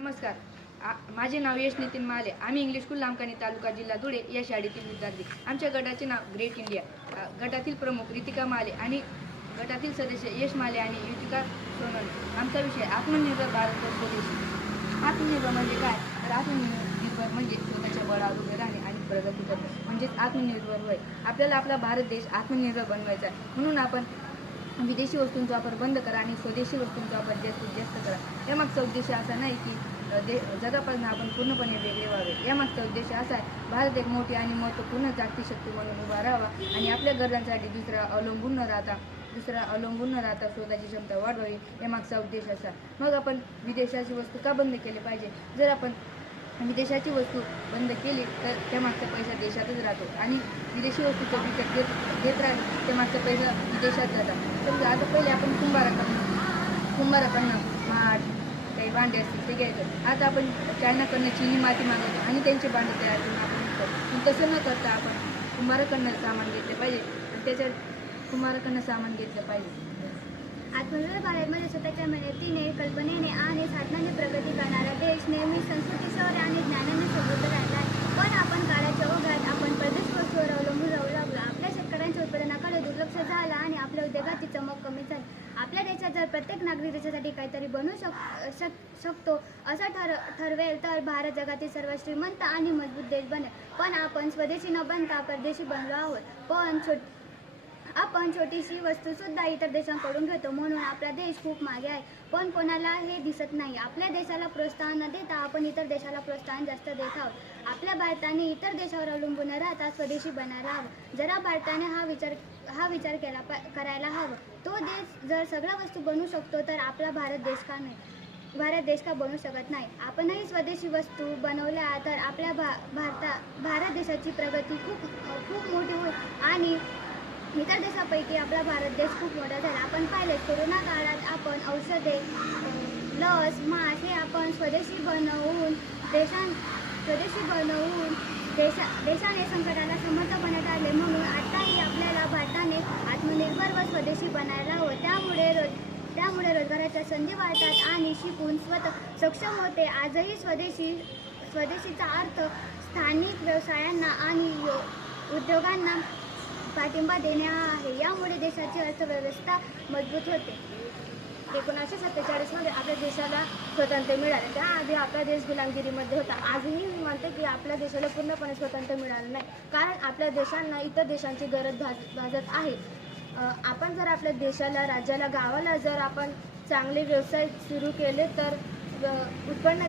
नमस्कार. माझे नाव यश नितीन माले. आम्ही इंग्लिश स्कूल लामकानी तालुका जिल्हा धुळे या शाळेतील विद्यार्थी. आमच्या गटाचे नाव ग्रेट इंडिया. गटातील प्रमुख रितिका माले आणि गटातील सदस्य यश माले आणि युतिका सोनवणे. आमचा विषय आत्मनिर्भर भारत व स्वदेशी. आत्मनिर्भर म्हणजे काय? तर आत्मनिर्भर म्हणजे स्वतःच्या बळावर उभे राहणे आणि प्रगती करणे म्हणजेच आत्मनिर्भर होय. आपल्याला आपला भारत देश आत्मनिर्भर बनवायचा आहे. म्हणून आपण विदेशी वस्तूंचा वापर बंद करा आणि स्वदेशी वस्तूंचा वापर जास्तीत जास्त करा. यामागचा उद्देश असा नाही की जगापासून आपण पूर्णपणे वेगळे व्हावे. यामागचा उद्देश असा आहे, भारत एक मोठी आणि महत्त्वपूर्ण जागतिक शक्ती म्हणून उभा राहावा आणि आपल्या गरजांसाठी दुसऱ्यावर अवलंबून न राहता स्वतःची क्षमता वाढवावी. यामागचा उद्देश असा. मग आपण विदेशाची वस्तू का बंद केली पाहिजे? जर आपण विदेशाची वस्तू बंद केली तर त्यामागचा पैसा देशातच राहतो आणि विदेशी वस्तूचा विकत घेत राहिलो त्यामागचा पैसा विदेशात जातात. समजा आता पहिले आपण कुंभाराकडनं माठ काही भांडे असतील ते घ्यायचं. आता आपण चायनाकडनं चिनी माती मागवतो आणि त्यांचे भांडे तयार करून आपण विकतो. पण तसं न करता आपण कुंभाराकडनं सामान घेतलं पाहिजे आणि कुंभाराकडनं सामान घेतलं पाहिजे. आत्मनिर्भर भारतमध्ये स्वतःच्या मेहनतीने, कल्पनेने आणि साधनांनी प्रगती करणारा देश नेहमी संस्कृती, शौर्य आणि ज्ञानाने समृद्ध राहिला आहे. पण आपण काळाच्या ओघात आपण परदेशी वस्तूवर अवलंबून राहू लागलो. आपल्या शेतकऱ्यांच्या उत्पादनाकडे दुर्लक्ष झालं आणि आपल्या उद्योगाची चमक कमी झाली. आपल्या देशात जर प्रत्येक नागरिक देशासाठी काहीतरी बनवू शकतो असं ठरवेल तर भारत जगातील सर्वात श्रीमंत आणि मजबूत देश बनेल. पण आपण स्वदेशी न बनता परदेशी बनलो आहोत. आपण छोटीशी वस्तू सुद्धा इतर देशांकडून घेतो म्हणून आपला देश खूप मागे आहे. पण कोणाला हे दिसत नाही. आपल्या देशाला प्रोत्साहन न देता आपण इतर देशाला प्रोत्साहन जास्त देत आहोत. आपल्या भारताने इतर देशावर अवलंबून न राहता स्वदेशी बनायला हवं. जरा भारताने हा विचार करायला हवं. तो देश जर सगळ्या वस्तू बनवू शकतो तर आपला भारत देश का बनवू शकत नाही? आपणही स्वदेशी वस्तू बनवल्या तर आपल्या भारत देशाची प्रगती खूप मोठी होईल आणि इतर देशापैकी आपला भारत देश खूप मोठा झाला. आपण पाहिले कोरोना काळात आपण औषधे, लस, मास्क हे आपण स्वदेशी बनवून देशाने संकटाला समर्थ बनत आले. म्हणून आताही आपल्याला भारताने आत्मनिर्भर व स्वदेशी बनायला हवं. त्यामुळे रोजगाराच्या संधी वाढतात आणि शिकून स्वतः सक्षम होते. आजही स्वदेशीचा अर्थ स्थानिक व्यवसायांना आणि उद्योगांना पाठिंबा देणे हा आहे. यामुळे देशाची अर्थव्यवस्था मजबूत होते. 1947 आपल्या देशाला स्वातंत्र्य मिळाले. त्याआधी आपला देश गुलामगिरीमध्ये होता. आजही मी म्हणते की आपल्या देशाला पूर्णपणे स्वातंत्र्य मिळालं नाही, कारण आपल्या देशांना इतर देशांची गरज भासत आहे. आपण जर आपल्या देशाला, राज्याला, गावाला जर आपण चांगले व्यवसाय सुरू केले तर उत्पन्न